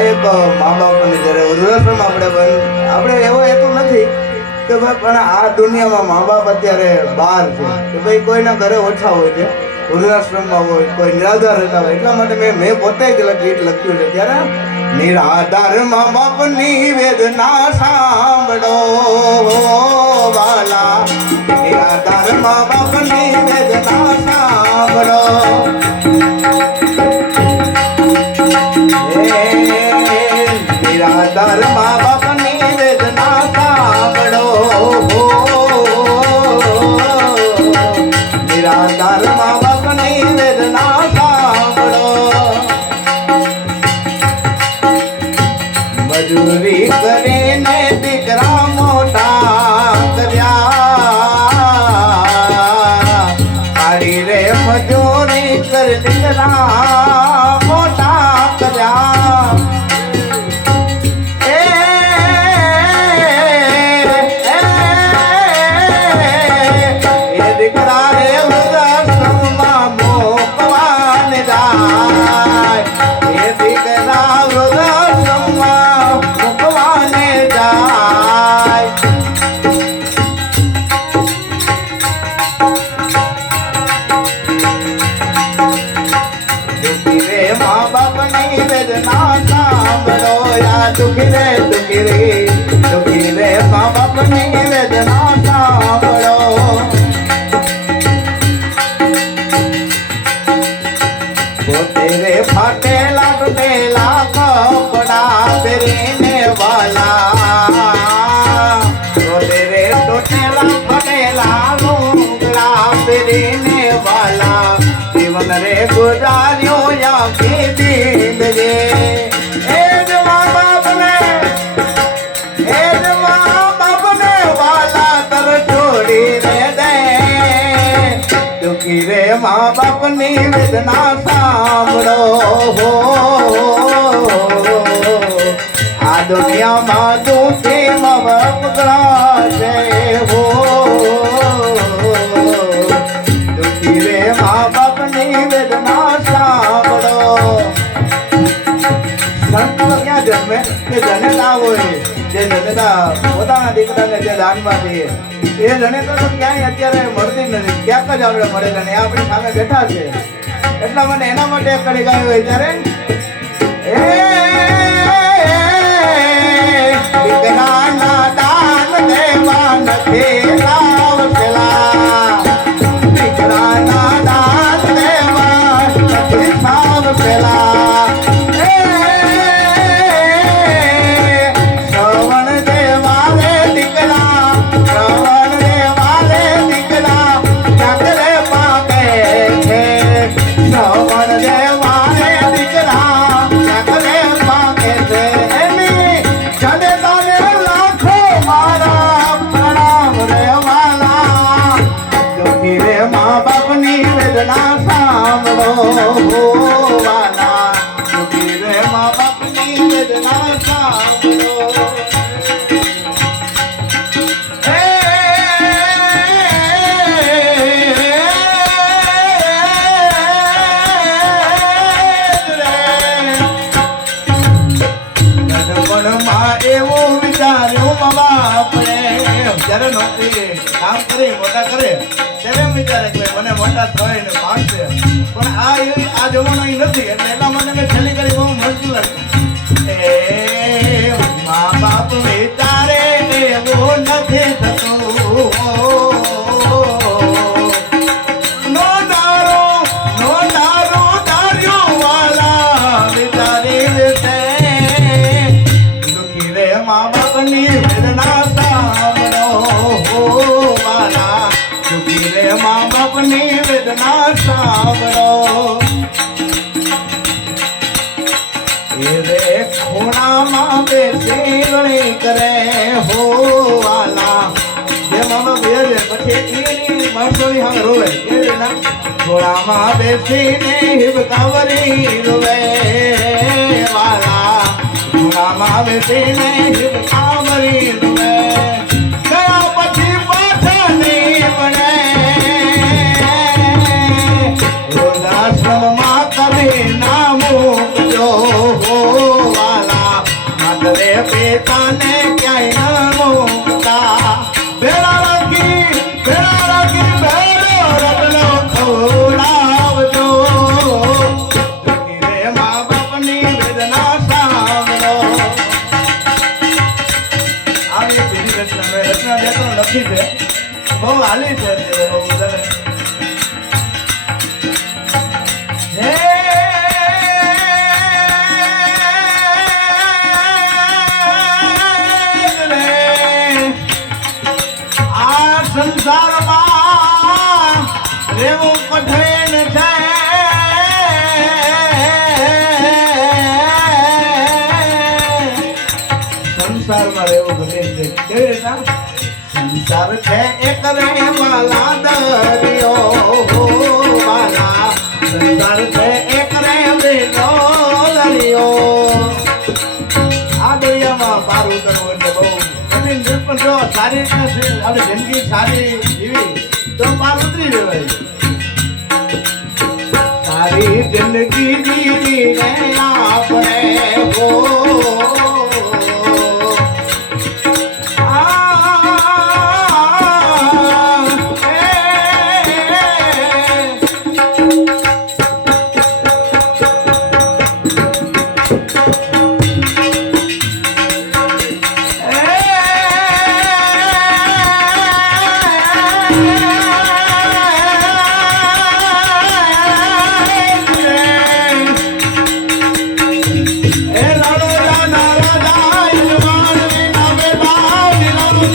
એક મા બાપની જ્યારે વૃદ્ધાશ્રમ આપણે આપણે એવો હેતુ નથી કે ભાઈ, પણ આ દુનિયામાં મા બાપ અત્યારે બહાર છે. કે ભાઈ, કોઈના ઘરે ઓછા હોય છે, વૃદ્ધાશ્રમમાં હોય, કોઈ નિરાધાર રહેતા હોય, એટલા માટે મેં મેં પોતે જ ગીત લખ્યું છે. ત્યારે નિરાધાર મા બાપની વેદના સાંભળો વાલા નિરાધાર મા બાપની બાપની વેદના સાંભળો યા દુખી રે દુખી રે. દુખી રે મા બાપની વેદના સાંભળો પોતે રે ફાટેલા તૂટેલા કપડા પહેરીને વાલા. પોતે રે તૂટેલા ફાટેલા લુગડા પહેરીને જીવન રે ગુજાર્યો યા દીદરે એ જ મા બાપને, એ જ મા બાપને વાલા તર છોડીને દે. દુખી રે મા બાપની વેદના સાંભળો હો. આ દુનિયામાં દુખી મા બાપ જે જનેતા પોતાના દીકરાને જે દાનમાં દે એ જનેતા તો ક્યાંય અત્યારે મળતી નથી. ક્યાંક જ આપણે મળે છે એ આપણી સામે બેઠા છે. એટલા માટે એના માટે કડી ગાયો હોય ત્યારે એ બાપની વેદના સાંભળો. જ્યારે નોકરી કામ કરી, મોટા કરે, ત્યારે એમ વિચારે કે મને મોટા થાય ને પાડશે પણ આ આ જમાનો નથી, એટલે એટલા માટે મેં છેલ્લી કરી બહુ મુશ્કેલ હતું. રે ખૂણામાં બેસી કરે હો વાલા જે મામા બેરે પછી એની માણસોની સામે રોવે. એ રીતના ઘોડામાં બેસીને હિબકાવરી રોવે વાલા. ઘોડામાં બેસીને લખી છે બહુ હાલી છે. હે સંસારમાં રહેવું કઠિન છે. કેવી રીતના સંસાર છે એક રહેવાલા દરિયો વાલા સંસાર છે એક રે બેનો દરિયો. આ દરિયામાં પાર કરવું એટલે બહુ જો સારી રીતના છે, આપણે જિંદગી સારી જીવી, તો પાર ઉતરી જવાય. સારી જિંદગી જીવીને આપણે એ,